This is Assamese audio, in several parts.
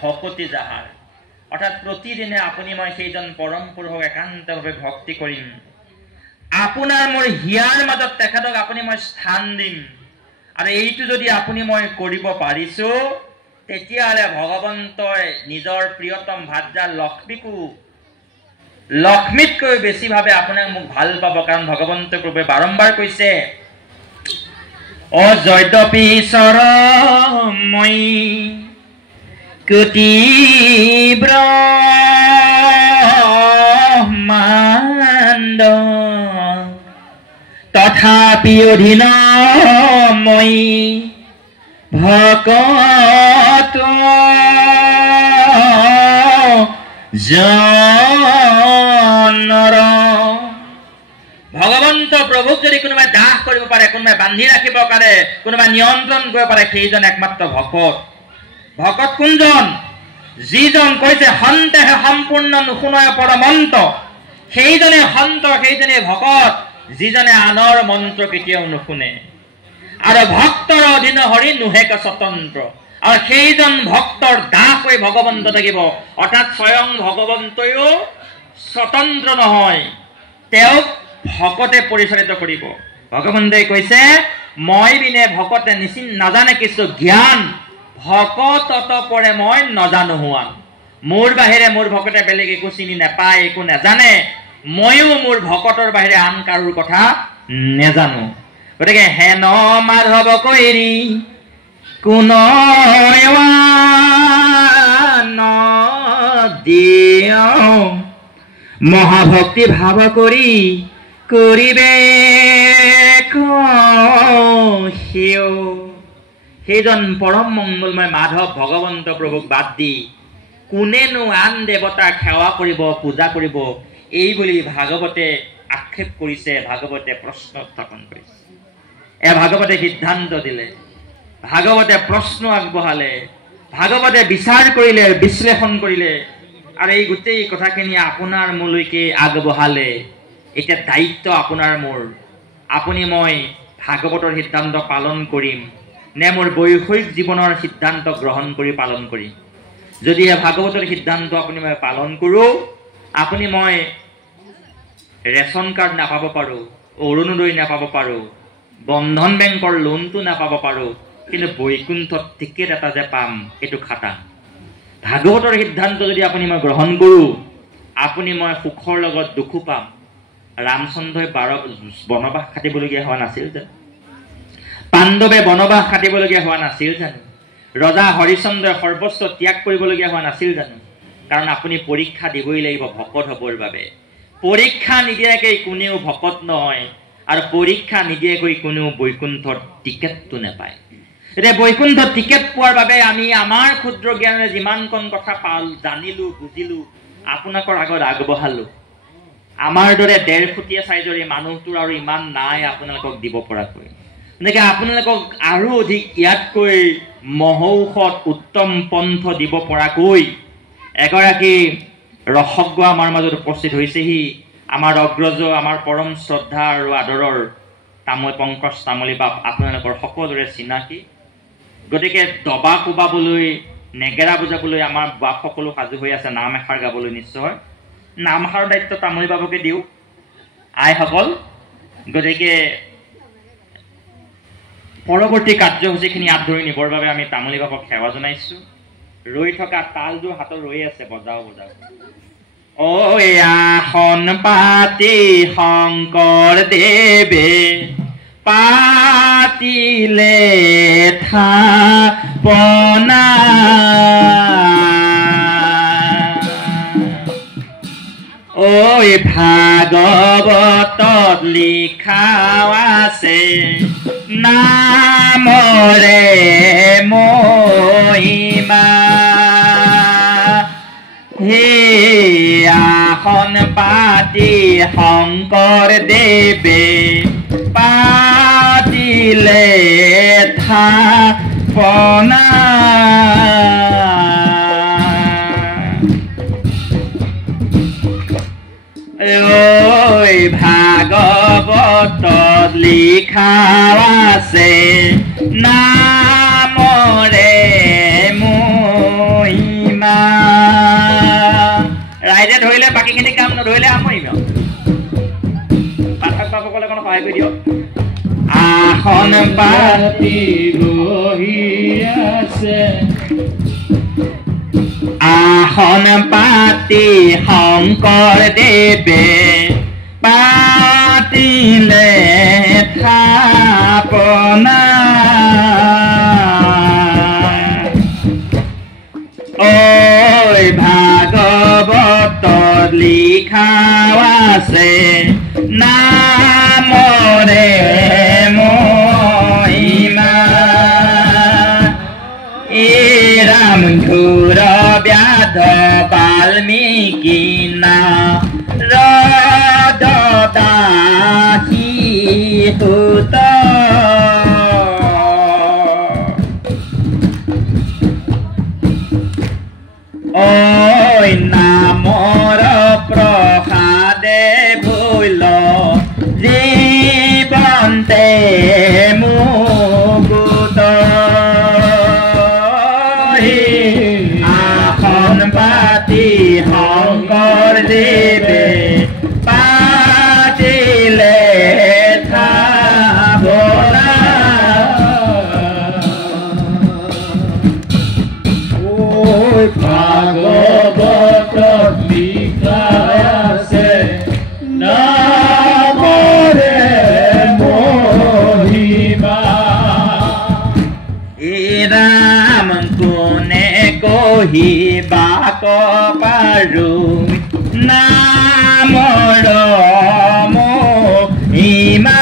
ভকতি যাহাৰ অৰ্থাৎ প্ৰতিদিনে আপুনি মই সেইজন পৰম পুৰুষক একান্তভাৱে ভক্তি কৰিম আপোনাৰ মোৰ হিয়াৰ মাজত তেখেতক আপুনি মই স্থান দিম আৰু এইটো যদি আপুনি মই কৰিব পাৰিছো তেতিয়াহ'লে ভগৱন্তই নিজৰ প্ৰিয়তম ভাৰ্যা লক্ষ্মীতকৈ বেছিভাৱে আপোনাক মোক ভাল পাব কাৰণ ভগৱন্ত প্ৰভুৱে বাৰম্বাৰ কৈছে অযদ্যপি চৰমই কোটি ব্ৰহ্মাণ্ড তথাপি অধীন মই ভকত জনৰ ভগৱন্ত প্ৰভুক যদি কোনোবাই দাস কৰিব পাৰে কোনোবাই বান্ধি ৰাখিব পাৰে কোনোবাই নিয়ন্ত্ৰণ কৰিব পাৰে সেইজন একমাত্ৰ ভকত ভকত কোনজন যিজন কৈছে সন্তেহে সম্পূৰ্ণ নুশুনায় পৰমন্ত সেইজনে সন্ত সেইজনে ভকত যিজনে আনৰ মন্ত্ৰ কেতিয়াও নুশুনে আৰু ভক্তৰ অধীন হৰি নুহেক স্বতন্ত্ৰ আৰু সেইজন ভক্তৰ দাস হৈ ভগৱন্ত থাকিব অৰ্থাৎ স্বয়ং ভগৱন্তয়ো স্বতন্ত্ৰ নহয় তেওঁক ভকতে পৰিচালিত কৰিব ভগৱন্তই কৈছে মই বিনে ভকতে নাজানে কিছু জ্ঞান ভকতত পৰে মই নজানো হোৱা মোৰ বাহিৰে মোৰ ভকতে বেলেগ একো চিনি নাপায় একো নাজানে ময়ো মোৰ ভকতৰ বাহিৰে আন কাৰোৰ কথা নেজানো গতিকে হেন মাধৱ কৈৰি কোন মহাভক্তি ভাৱ কৰি কৰিবে সেইজন পৰম মংগলময় মাধৱ ভগৱন্ত প্ৰভুক বাদ দি কোনেনো আন দেৱতাক সেৱা কৰিব পূজা কৰিব এই বুলি ভাগৱতে আক্ষেপ কৰিছে ভাগৱতে প্ৰশ্ন উত্থাপন কৰিছে ভাগৱতে সিদ্ধান্ত দিলে ভাগৱতে প্ৰশ্ন আগবঢ়ালে ভাগৱতে বিচাৰ কৰিলে বিশ্লেষণ কৰিলে আৰু এই গোটেই কথাখিনি আপোনাৰ মোলৈকে আগবঢ়ালে এতিয়া দায়িত্ব আপোনাৰ মোৰ আপুনি মই ভাগৱতৰ সিদ্ধান্ত পালন কৰিম নে মোৰ বৈষয়িক জীৱনৰ সিদ্ধান্ত গ্ৰহণ কৰি পালন কৰিম যদি ভাগৱতৰ সিদ্ধান্ত আপুনি মই পালন কৰোঁ আপুনি মই ৰেচন কাৰ্ড নাপাব পাৰোঁ অৰুণোদয় নাপাব পাৰোঁ বন্ধন বেংকৰ লোনটো নাপাব পাৰোঁ কিন্তু বৈকুণ্ঠত টিকেট এটা যে পাম এইটো খাটা ভাগৱতৰ সিদ্ধান্ত যদি আপুনি মই গ্ৰহণ কৰোঁ আপুনি মই সুখৰ লগত দুখো পাম ৰামচন্দ্ৰই 12 বনবাস খাটিবলগীয়া হোৱা নাছিল জানো পাণ্ডৱে বনবাস খাটিবলগীয়া হোৱা নাছিল জানো ৰজা হৰিচন্দ্ৰই সৰ্বস্ব ত্যাগ কৰিবলগীয়া হোৱা নাছিল জানো কাৰণ আপুনি পৰীক্ষা দিবই লাগিব ভকত হ'বৰ বাবে পৰীক্ষা নিদিয়াকৈ কোনেও ভকত নহয় আৰু পৰীক্ষা নিদিয়াকৈ কোনেও বৈকুণ্ঠৰ টিকেটটো নাপায় এতিয়া বৈকুণ্ঠৰ টিকেট পোৱাৰ বাবে আমি আমাৰ ক্ষুদ্ৰ জ্ঞানেৰে যিমানকণ কথা জানিলো বুজিলো আপোনাকৰ আগত আগবঢ়ালো আমাৰ দৰে 1.5 ফুটীয়া চাইজৰ মানুহটোৰ আৰু ইমান নাই আপোনালোকক দিব পৰাকৈ এনেকৈ আপোনালোকক আৰু অধিক ইয়াতকৈ মহৌষধ উত্তম পন্থ দিব পৰাকৈ এগৰাকী ৰসজ্ঞ আমাৰ মাজত উপস্থিত হৈছেহি আমাৰ অগ্ৰজ আমাৰ পৰম শ্ৰদ্ধা আৰু আদৰৰ পংকজ তামুলী বাপ আপোনালোকৰ সকলোৰে চিনাকি গতিকে দবা কোবাবলৈ নেগেৰা বুজাবলৈ আমাৰ বাপ সকলো সাজু হৈ আছে নাম এষাৰ গাবলৈ নিশ্চয় নাম এষাৰৰ দায়িত্ব তামুলী বাবুকে দিওঁ আইসকল গতিকে পৰৱৰ্তী কাৰ্যসূচীখিনি হাত ধৰি নিবৰ বাবে আমি তামুলী বাবুক সেৱা জনাইছোঁ ৰৈ থকা তালযোৰ হাতত ৰৈ আছে বজাও ঐ আসন পাতি শংকৰ দেৱে পাতিলে থাপনা ঐ ভাগৱতত লিখাও আছে নামৰে মহিমা হে আসন পাতি শংকৰ দেৱে পাতিলে থাপনা ঐ ভাগৱতত লিখাও আছে নামৰে মহিমা ধৰিলে বাকীখিনি কাম নধৰিলে আমৰিম পাঠক বাবুসকলে অকণ সহায় কৰি দিয়ক আসন পাতি বহি আছে আসন পাতি শংকৰদেৱে পাতিলে থাপনা ঐ ভাগৱত লিখাও আছে নামৰে মহিমা ৰাম ঘোৰ ব্যাধ বাল্মীকি নাৰদ দাসী সুত ঐ নামৰ প্ৰসাদে ভুল জীৱন্তে মুকুত আসন পাতি শংকৰদেৱে পাতিলে থাপনা ভাগৱত লিখাই আছে নামৰে মহিমা ৰাম কোনে কহিবাক পাৰো নামৰ মহিমা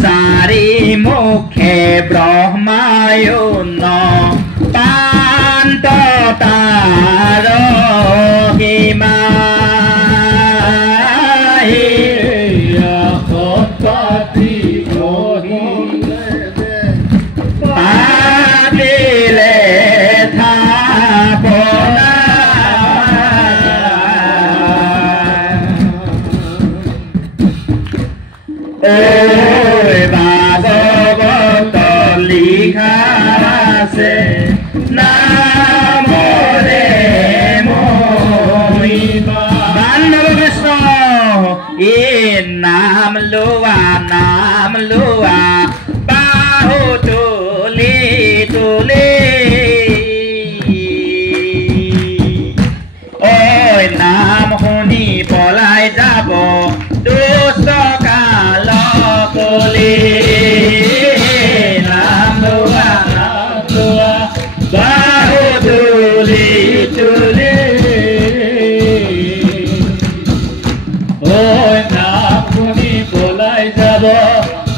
চাৰি মুখে ব্ৰহ্মায়ুন পান্ত তাৰ হিমা পাতিলে থাপনা ভাগৱত লিখা আছে নামৰে মহিমা বান্ধৱ কৃষ্ণ এই নাম লোৱা বাহু তুলি তুলি ঐ নাম শুনি পলাই যাব দুষ্ট কাল কলি নাম লোৱা বাহু তুলি তুলি ঐ নাম শুনি পলাই যাব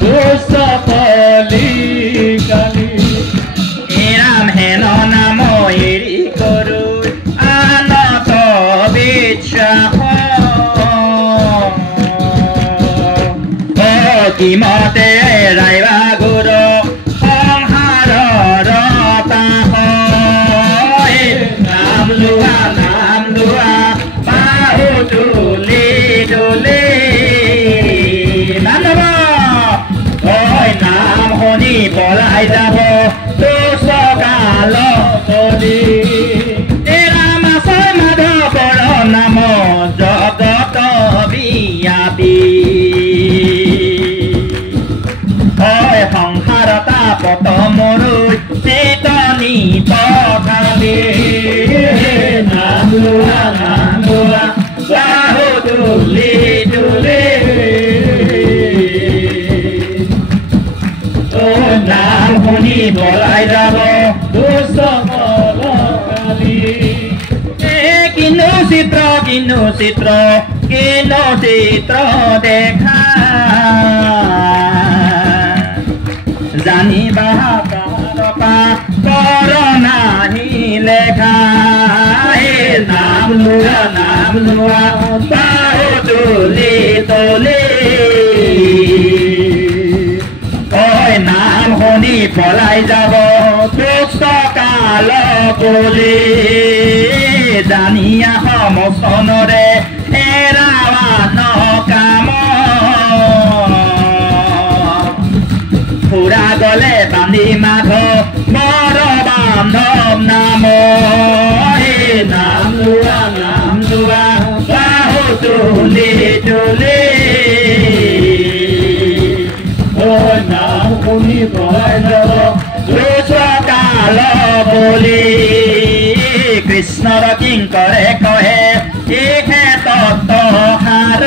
দুষ্ট কলি কালি ৰাম হেন নাম এৰি কৰো আনত বিশ্বাস কিমতে ৰাইবা গুৰু সংসাৰৰ তাহ নাম লোৱা বাহু তুলি তুলি বান্ধৱ ঐ নাম শুনি পলাই যাব দুষ্ট কাল কলি ৰাম আছে মাধৱৰ নাম জগত বিয়াপী সংসাৰ তাপত মৰুই চেতনি পঠালি নাম লোৱা বাহু তুলি তুলি নাম শুনি পলাই যাব দুষ্ট কালি কিনো চিত্ৰ দেখা জানিবা তাৰপা কৰনাহি লেখা নাম লোৱা বাহু তুলি তুলি ঐ নাম শুনি পলাই যাব দুষ্ট কাল কলি জানিয়া সমস্তনৰে এৰাৱা নকাম ফুৰা গলে বান্ধি মাধৱ বৰ বান্ধৱ নাম নাম লোৱা বাহু তুলি তুলি নাম শুনি পলাই যাব কাল বুলি কৃষ্ণৰ কিংকৰে কহে ইহে তত্ত্বসাৰ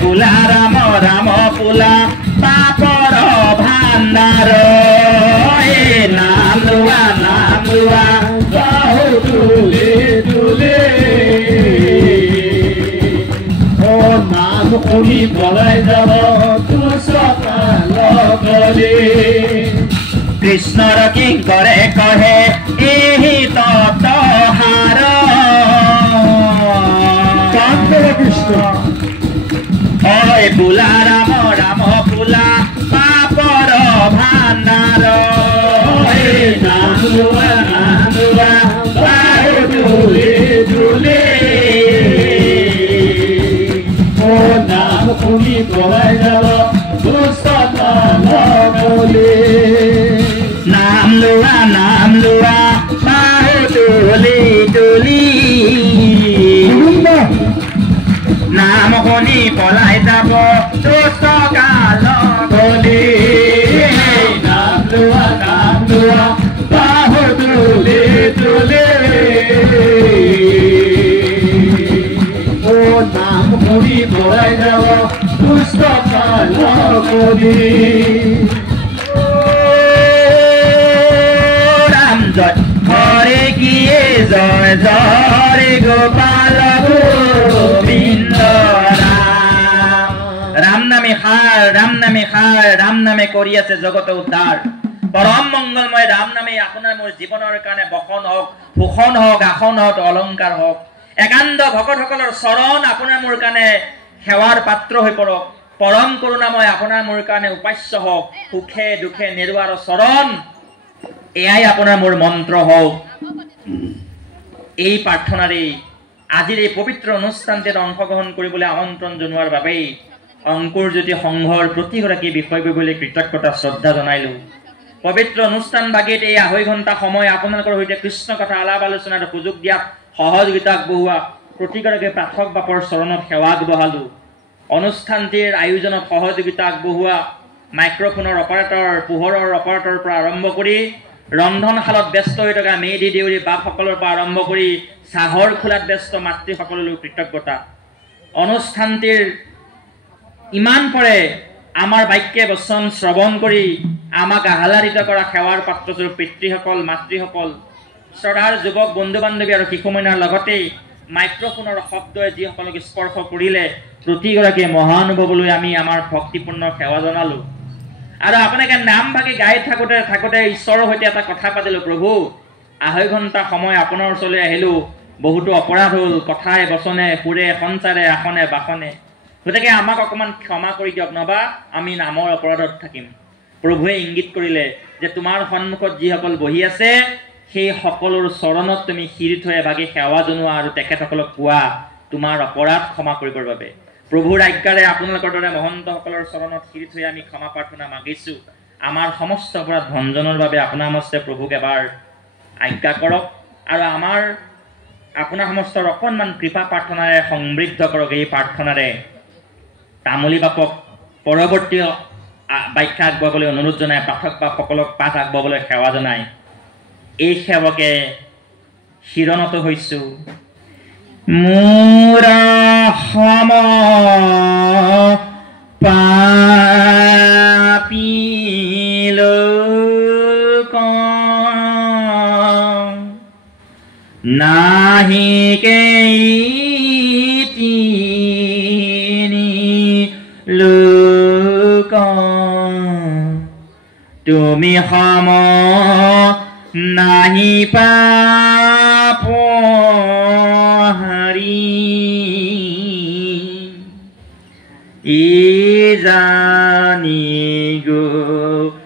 পুলা ৰাম ৰাম পুলা পাপৰ ভাণ্ডাৰ নাম লোৱা বাহু তুলি তুলি নাম শুনি পলাই যাব কৃষ্ণৰ কিংকৰে কহে এই তত্ত্বসাৰ কৃষ্ণ পুলা ৰাম ৰাম পুলা পাপৰ ভাণ্ডাৰ নাম লোৱা বাহু তুলি তুলি নাম শুনি পলাই যাব নাম লোৱা বাহু তুলি তুলি নাম শুনি পলাই যাব দুষ্ট কাল বুলি নাম লোৱা বাহু তুলি তুলি নাম শুনি পলাই যাব দুষ্ট কাল বুলি ৰাম জয় হৰে কিয়ে জয় জয় গোপাল গোবিন্দ ৰাম নামে খাৰ ৰাম নামে কৰি আছে জগত উদ্ধাৰ পৰম মংগলময় ৰাম নামে আপোনাৰ মোৰ জীৱনৰ কাৰণে বসন হওক ভূষণ হওক আসন হওক অলংকাৰ হওক একান্ত ভকতসকলৰ চৰণ আপোনাৰ মোৰ কাৰণে সেৱাৰ পাত্ৰ হৈ পৰক পৰম কৰুণাময় আপোনাৰ মোৰ কাৰণে উপাস্য হওক সুখে দুখে নেৰুৱাৰ চৰণ এয়াই আপোনাৰ মোৰ মন্ত্ৰ হওক এই প্ৰাৰ্থনাৰে আজিৰ এই পবিত্ৰ অনুষ্ঠানটিত অংশগ্ৰহণ কৰিবলৈ আমন্ত্ৰণ জনোৱাৰ বাবেই অংকুৰ জ্যোতি সংঘৰ প্ৰতিগৰাকী বিষয়ববীয়ালৈ কৃতজ্ঞতা শ্ৰদ্ধা জনাইলো পবিত্ৰ অনুষ্ঠান ভাগিত এই 2.5 ঘণ্টা সময় আপোনালোকৰ সৈতে কৃষ্ণ কথা আলাপ আলোচনাৰ সুযোগ দিয়াত সহযোগিতা আগবঢ়োৱা প্ৰতিগৰাকী পাঠক বাপৰ চৰণত সেৱা আগবঢ়ালো অনুষ্ঠানটিৰ আয়োজনত সহযোগিতা আগবঢ়োৱা মাইক্ৰফোনৰ অপাৰেটৰ পোহৰৰ অপাৰেটৰৰ পৰা আৰম্ভ কৰি ৰন্ধনশালত ব্যস্ত হৈ থকা মেইডি দেউৰী বাপসকলৰ পৰা আৰম্ভ কৰি চাহৰ খোলাত ব্যস্ত মাতৃসকললৈ কৃতজ্ঞতা অনুষ্ঠানটিৰ ইমান পৰে আমাৰ বাক্যে বচন শ্ৰৱণ কৰি আমাক আহ্লাদিত কৰা সেৱাৰ পাত্ৰস্বৰূপ পিতৃসকল মাতৃসকল শ্ৰদ্ধাৰ যুৱক বন্ধু বান্ধৱী আৰু শিশুমইনাৰ লগতে মাইক্ৰফোনৰ শব্দই যিসকলক স্পৰ্শ কৰিলে প্ৰতিগৰাকী মহানুভৱলৈ আমি আমাৰ ভক্তিপূৰ্ণ সেৱা জনালো আৰু আপোনালোকে নাম ভাগি গাই থাকোঁতে ঈশ্বৰৰ সৈতে এটা কথা পাতিলো প্ৰভু 2.5 ঘণ্টা সময় আপোনাৰ ওচৰলৈ আহিলো বহুতো অপৰাধ হ'ল কথাই বচনে সুৰে সঞ্চাৰে আসনে বাসনে গতিকে আমাক অকণমান ক্ষমা কৰি দিয়ক নবা আমি নামৰ অপৰাধত থাকিম প্ৰভুৱে ইংগিত কৰিলে যে তোমাৰ সন্মুখত যিসকল বহি আছে সেই সকলৰ চৰণত তুমি শিৰি থৈ এভাগি সেৱা জনোৱা আৰু তেখেতসকলক কোৱা তোমাৰ অপৰাধ ক্ষমা কৰিবৰ বাবে প্ৰভুৰ আজ্ঞাৰে আপোনালোকৰ দৰে মহন্তসকলৰ চৰণত শিৰি থৈ আমি ক্ষমা প্ৰাৰ্থনা মাগিছোঁ আমাৰ সমস্ত অপৰাধ ভঞ্জনৰ বাবে আপোনাৰ মস্তে প্ৰভুক এবাৰ আজ্ঞা কৰক আৰু আমাৰ আপোনাৰ সমস্তৰ অকণমান কৃপা প্ৰাৰ্থনাৰে সমৃদ্ধ কৰক এই প্ৰাৰ্থনাৰে তামুলী বাপক পৰৱৰ্তী ব্যাখ্যা আগবঢ়াবলৈ অনুৰোধ জনাই পাঠক বাপসকলক পাঠ আগবঢ়াবলৈ সেৱা জনাই এই সেৱকে শিৰণত হৈছোঁ মোৰ সম পাপী লোক নাহি লোক তুমি সম নাহি পাপ হাৰি ই জানি গোবিন্দমুক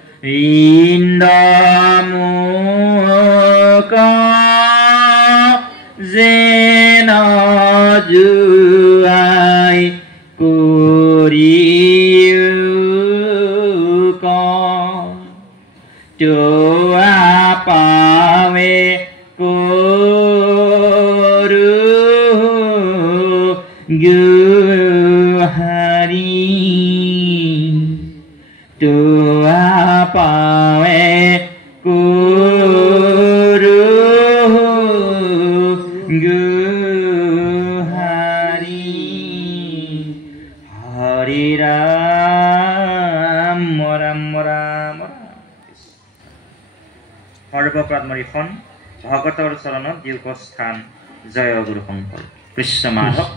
যেন জুৱাই গুহাৰি তোয়া পাৱে কুৰু গুহাৰি হৰি ৰাম ৰাম ৰাম সৰ্বপ্ৰাত্মৰিখন ভগতৰ চৰণত দীৰ্ঘস্থান জয় গুৰু শংকৰ কৃষ্ণ মাধৱ।